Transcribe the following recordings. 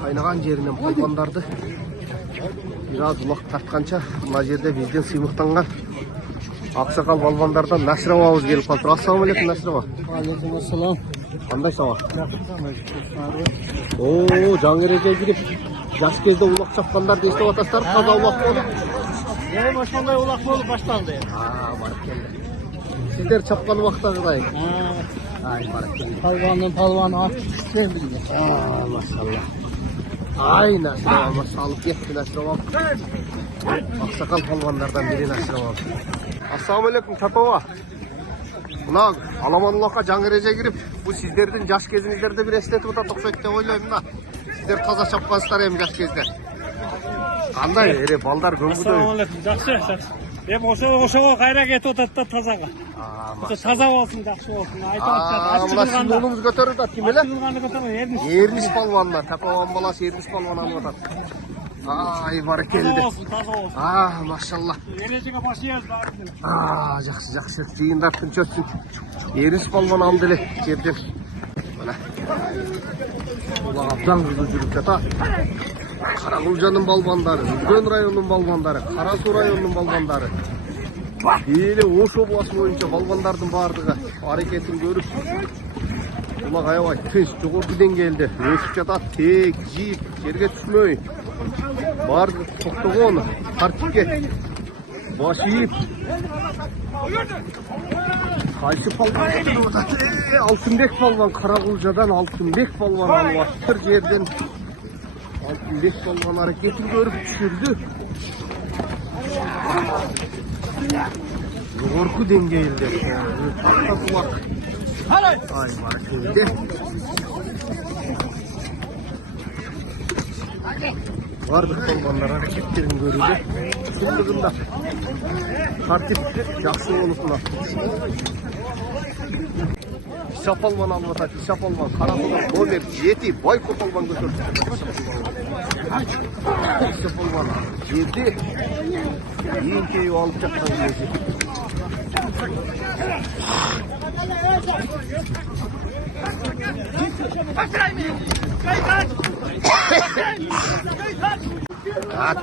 Kaynagan jerinden palvandарды biraz ulak tartkança mına jerde bizden sıymıktangan Ақсақал балбандардан Насырова ауыз келіп қалды. Ассалаумағалейкум, Насырова. Алейкумассалам. Қандай сауа? О, жаңереге кіріп, жас кезде улақ шапқандарды естіп атастар, таза улақ болып. Ошондой улак болуп башталды. Барып келді. Сіздер чапқан уақытта қыдай? Барып келді. Палваны атын білді. Машалла. Ай, Насырова, салып кетті Насырова. Ақсақал балбандардан бері Насырова. Ассалаумағалейкум, Чапова. Мына Аламанұлаққа жаңа ереже кіріп, бұл сіздердің жас кезіңіздерді бір естетіп отырып ұқсайды деп ойлаймын да. Сіздер таза шапқансыздар ем жас кезде. Қандай ере балдар көңгідөй. Ассалаумағалейкум, жақсы. Ошоға қайра кетіп отырды да тазаға. Таза болсын, жақсы болсын. Мына символымыз көтерді ат кемелі? Ерніш палванына, Чапаван баласы Ерніш палван алып атады. Ай, бары келді. Таза болсын. Машалла. Ережеге башы езді. Жақсы. Жиындар күн чөтсін. Еріс балман алды еле, жерден. Мына. Олар абдан қызы жүріп жата. Қарақұлжаның балбандары, Үлкен районның балбандары, Қарасу районның балбандары. Еле Ош обласы бойынша балбандардың бардығы әрекетін көріп. Олар аябай тез, жоғарғы деңгейде өсіп жатады, тек, жиіп, жерге түшмей. Барды тоқтығын, тартипке баш иіп. Қайсы палван кетіп отады? Алтынбек палван, Қарақұлжадан Алтынбек палван алып аттыр жерден. Алтынбек палван әрекетін көріп түшірді. Жоғарғы деңгейде. Ай, бары келді. Барлық балбандар әрекеттерін көруде. Шындығында тартипті жақсы болысына. Иса палван алып атады. Иса палван Қарасудан номер 7 Байко палван көтерді. Иса палван 7 ең кейі алып жатқан кезі.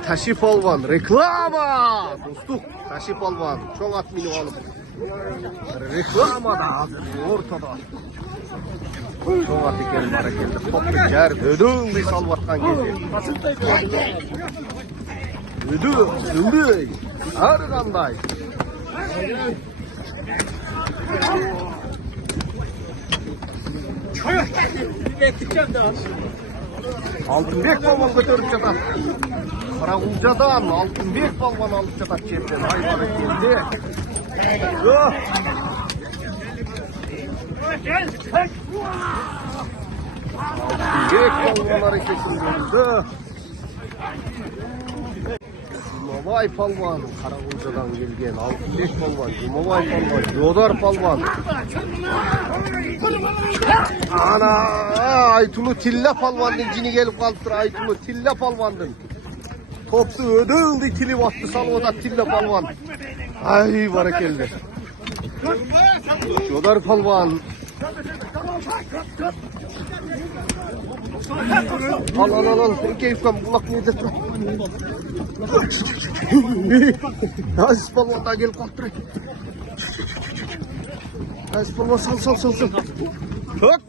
Taşı palvan, reklama! Dostuk, taşı palvan, çok at minip alıp. Reklama da hazır, ortada. Çok at ekelim, harekelde. Toplu yer, ödüğünde salvatkan gezi. Ödüğünde, her kanday. Алтынбек балбан көтеріп жатады. Қарақұлжадан Алтынбек балбан алып жатады жерден. Ай, бары келді. Алтынбек балбан әрекетін көрді. Жұмабай палван Қарақұлжадан келген. Алтынбек палван, Жұмабай палван, Жодар палван. Ana, Aytulu Tilla palvanın cini gelip kaldı. Aytulu Tilla palvanın. Topsu ödüldü kilip attı salvada Tilla palvan. Ay, barakelli. Jodar palvan. Al. Keyiften bulak neydi? Aziz palvan daha gelip kaldı. Aziz palvan sal. Hop!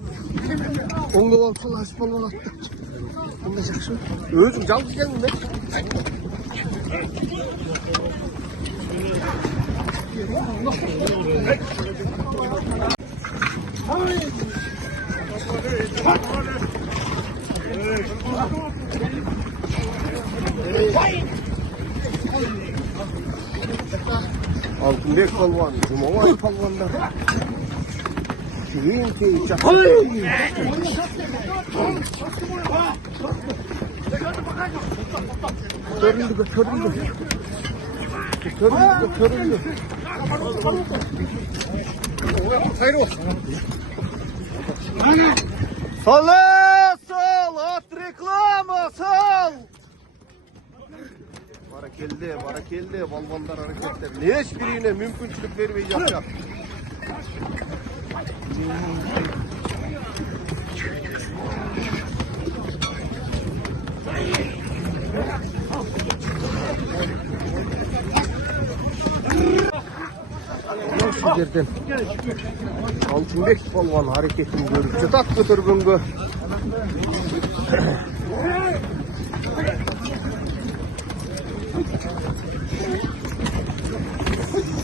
Onga balsal Aziz palvan attı. Bunda жақсы. Өзің жалғыз келдің бе? Алтынбек палван, Жұмабай палвандар. Кейін чапты. Көрінді. Sol, at reklama, sol. Barakelli, balbandar hareketler. Hiçbirine mümkünçülük vermeyi yapacak. Şu yerden Altınbek polvon hareketini görüp çıtat götürgөнгө.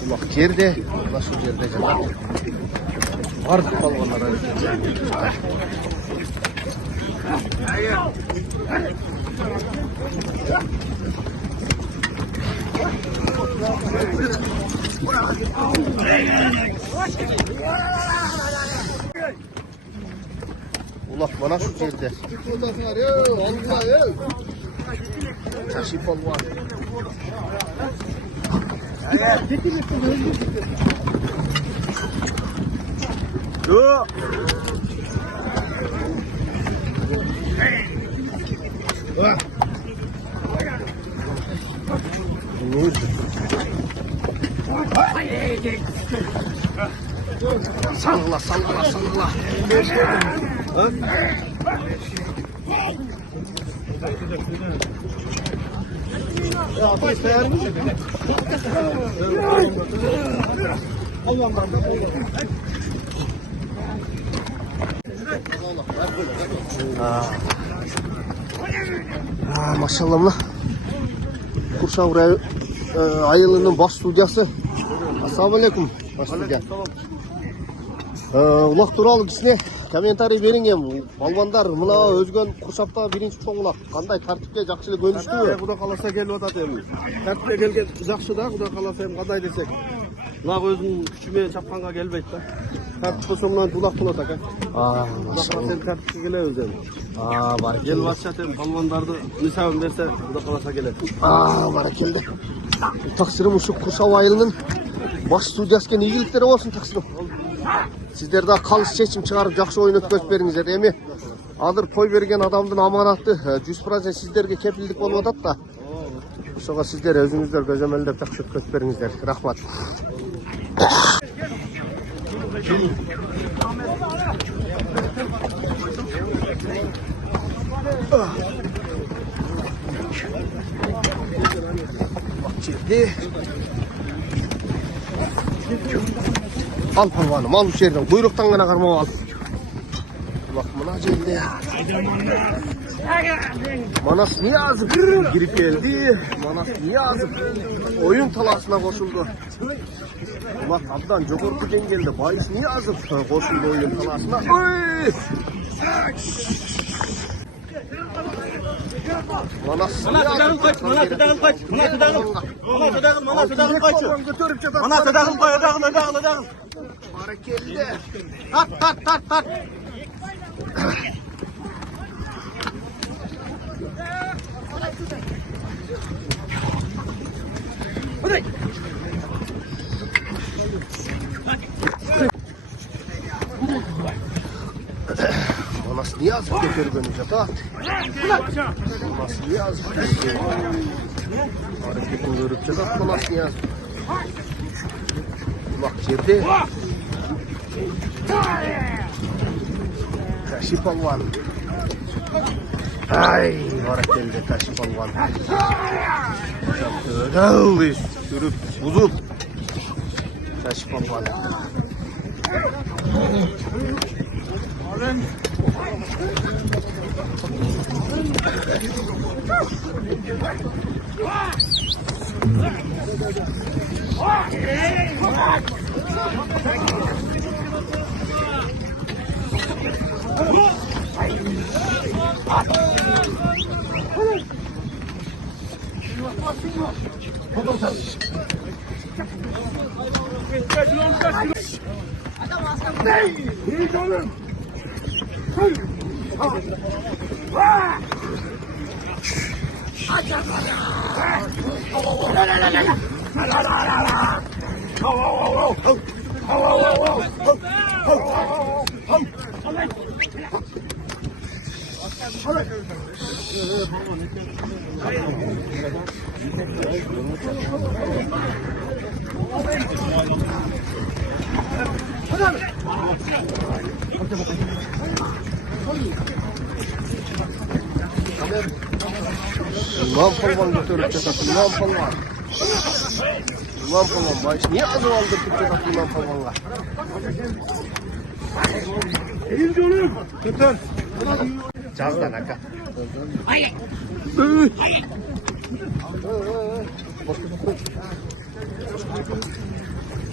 Ulak jerde, şu jerde jatar. Bardıq polvonlar Ulak mana şu jerde. Taşı polvon. Yo. Salla salla salla. Ya ateş değer mi? Maşallah mı? Kurşavur ayılının baş studiyası. Assalamualaikum. Baş studya. Ulak туралы кичине комментарий бериңем. Балбандар мына өзгөн куршапта биринчи чоң улак. Кандай тартипке жакшы эле көнүштүбү? Кудай кааласа келип атат эми. Тартипке келген жакшы да, Кудай кааласа эми кандай десек. Улак өзүнүн күчү менен чапканга келбейт да. Тартип болсо мына улак болот ака. Кудай тартипке келебиз эми. Бар. Келип атышат эми балбандарды мисабын берсе, Кудай кааласа келет. Баракелде. Таксирим ушу Куршавur айылынын баш студиясына ийгиликтери болсун таксирим. Сиздер да калыс чечим чыгарып жакшы оюн өткөзүп бериңиздер. Эми азыр той берген адамдын аманаты 100% сиздерге кепилдик болуп атат да. Ошого сиздер өзүңүздөр көзөмөлдөп жакшы өткөзүп бериңиздер. Рахмат. Al polvonum, al bu yerden. Buyruktan gana karmap al. Bak mına жерде. Manas Niyazov girip geldi. Manas Niyazov oyun talasına koşuldu. Bak abdan jogorku dengelde Bayis Niyazov koşuldu oyun talasına. Manas Niyazov kaç. Hareketli. Tat. Manas Niyazov götürgөнү жатат. Manas Niyazov hareketini görüp жатат. Manas Niyazov. Ulak жерде. Taşı polvon. Ay, hareketli taşı polvon. Ödül sürüp buzup. Taşı polvon. Ulan palvan götürüp çatasın, ulan palvan. Ulan palvan, baş niye adım aldırtıp çatasın ulan palvanla? Eğilce oğlum. Götür. Cazdan haka.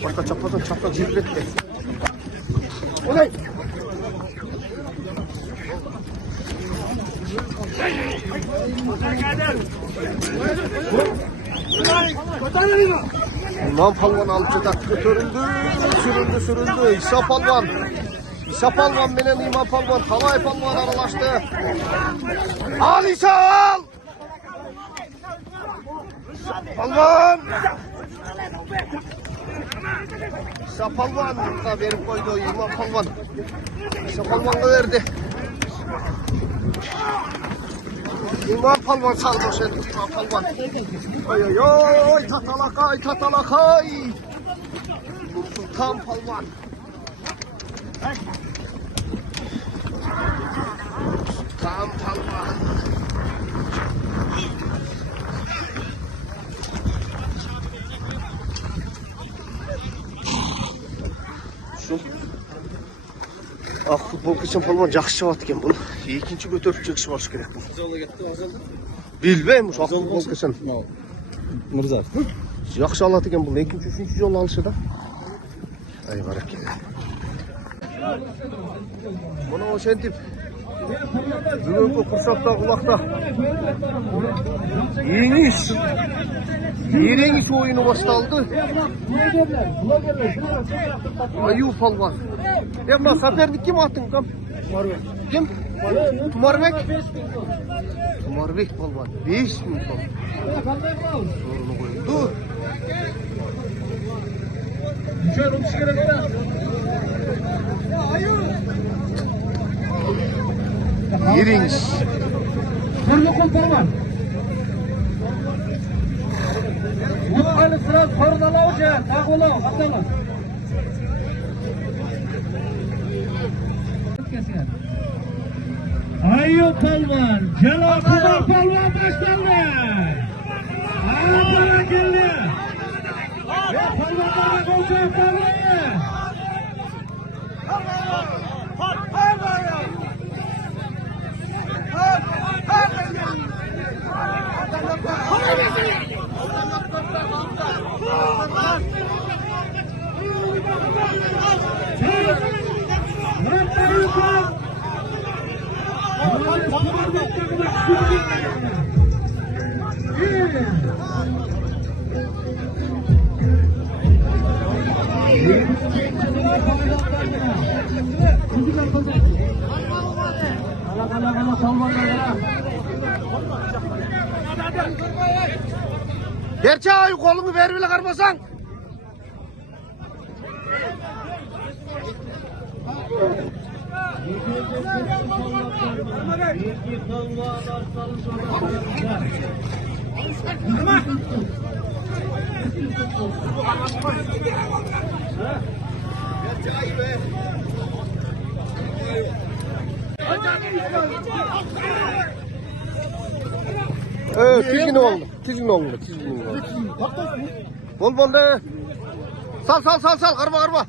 Başka çaprazdan çapraz cirletti. Olay! Ulan palvan alçıda götürüldü, sürüldü. İsa palvan. İsa palvan benen İman palvan, Halay palvan aralaştı. Al İsa al! Palvan! İsa palvan da verip koydu İman palvan. İsa palvan verdi. İman palvan saldı sen İman palvan. Oy oy oy tatalakay. Sultan palvan. Sultan palvan. Şu futbol kışın palvan жақсы шығады екен бұл. Екінші көтеріп шығышы бар керек бұл. Bilmеймін, şu futbol kışın. Mırza. Жақсы алады екен бұл. Екінші, үшінші жол алышы да. Ай қаракелі. Бұны ошентип бүгінгі құрсақта құлақта Ереңіш ойыны басталды. Аю palvan. Мына соперник кім аттың кім? Кім? Тұмарбек? Тұмарбек palvan. 5000 сом. Орны қойылды. Ереңіш. Құрмықол palvan. Мұқалы сұраз қорналау жа, тағылау, атаңа. Ayyu palvan, Celal Kumar palvan başlandı. Ağabey geldi. Ve palvanlara koşuyor palvanı. Gerçi ay kolunu ver bile karmasan. Tizgin oldu. Tizgin oldu. Bol de. Sal. Karma.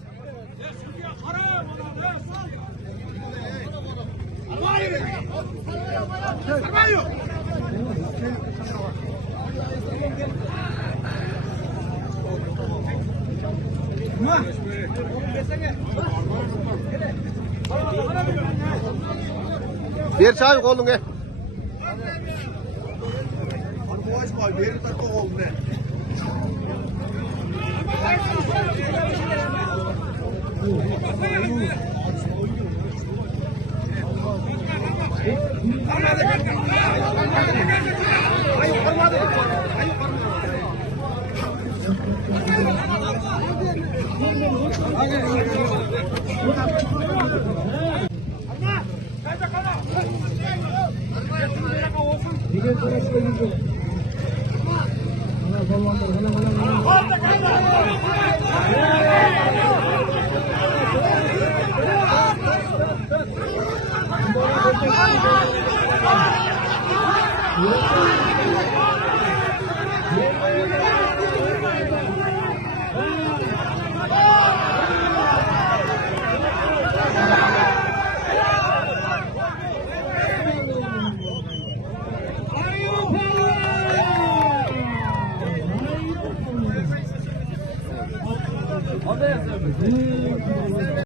Bir çay kolun gel.